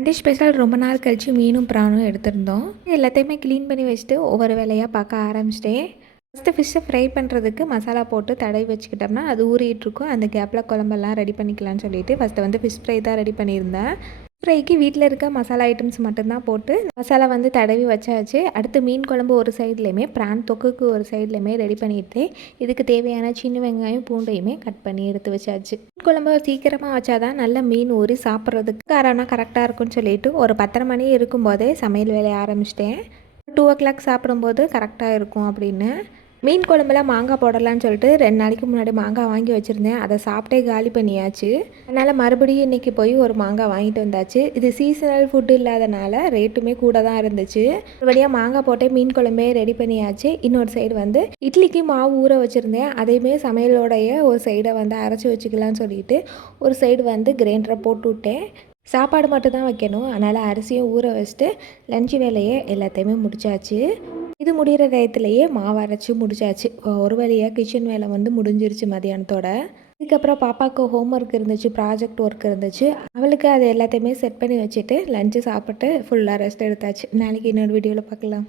Sunday special ரொம்ப நாள் கழிச்சு மீனும் ப்ரானும் எடுத்திருந்தோம். எல்லாத்தையுமே க்ளீன் பண்ணி வச்சுட்டு ஒவ்வொரு வேலையாக பார்க்க ஆரம்பிச்சிட்டேன். ஃபஸ்ட்டு ஃபிஷ்ஷை ஃப்ரை பண்ணுறதுக்கு மசாலா போட்டு தடவி வச்சுக்கிட்டோம்னா அது ஊறிட்டுருக்கும். அந்த கேப்பில் குழம்பெல்லாம் ரெடி பண்ணிக்கலாம்னு சொல்லிட்டு ஃபஸ்ட்டு வந்து ஃபிஷ் ஃப்ரை தான் ரெடி பண்ணியிருந்தேன். ஃப்ரைக்கு வீட்டில் இருக்க மசாலா ஐட்டம்ஸ் மட்டும்தான் போட்டு மசாலா வந்து தடவி வச்சாச்சு. அடுத்து மீன் குழம்பு ஒரு சைட்லேயுமே ப்ரான் தொக்குக்கு ஒரு சைட்லேயுமே ரெடி பண்ணிட்டு இதுக்கு தேவையான சின்ன வெங்காயம் பூண்டையுமே கட் பண்ணி எடுத்து வச்சாச்சு. மீன் குழம்பு சீக்கிரமாக வச்சாதான் நல்ல மீன் ஊறி சாப்பிட்றதுக்கு காரணம் கரெக்டாக இருக்கும்னு சொல்லிட்டு ஒரு 10:30 மணி இருக்கும்போதே சமையல் வேலையை ஆரம்பிச்சிட்டேன். 2:00 சாப்பிடும்போது கரெக்டாக இருக்கும் அப்படின்னு. மீன் குழம்புல மாங்காய் போடலான்னு சொல்லிட்டு 2 நாளைக்கு முன்னாடி மாங்காய் வாங்கி வச்சுருந்தேன். அதை சாப்பிட்டே காலி பண்ணியாச்சு. அதனால் மறுபடியும் இன்றைக்கி போய் ஒரு மாங்காய் வாங்கிட்டு வந்தாச்சு. இது சீசனல் ஃபுட்டு இல்லாதனால ரேட்டுமே கூட தான் இருந்துச்சு. ஒரு வழியாக மாங்காய் போட்டே மீன் குழம்பே ரெடி பண்ணியாச்சு. இன்னொரு சைடு வந்து இட்லிக்கு மாவு ஊற வச்சுருந்தேன். அதையுமே சமையலோடைய ஒரு சைடை வந்து அரைச்சி வச்சுக்கலான்னு சொல்லிட்டு ஒரு சைடு வந்து கிரைண்டரை போட்டு விட்டேன். சாப்பாடு மட்டும் தான் வைக்கணும். அதனால் அரிசியும் ஊற வச்சுட்டு லஞ்சு வேலையை எல்லாத்தையுமே முடிச்சாச்சு. இது முடிகிற டயத்துலேயே மாவு அரைச்சி முடிச்சாச்சு. ஒரு வழியாக கிச்சன் வேலை வந்து முடிஞ்சிருச்சு மதியானத்தோட. இதுக்கப்புறம் பாப்பாவுக்கு ஹோம் ஒர்க் இருந்துச்சு, ப்ராஜெக்ட் ஒர்க் இருந்துச்சு. அவளுக்கு அது எல்லாத்தையுமே செட் பண்ணி வச்சுட்டு லஞ்சு சாப்பிட்டு ஃபுல்லாக ரெஸ்ட் எடுத்தாச்சு. நாளைக்கு இன்னொரு வீடியோவில் பார்க்கலாம்.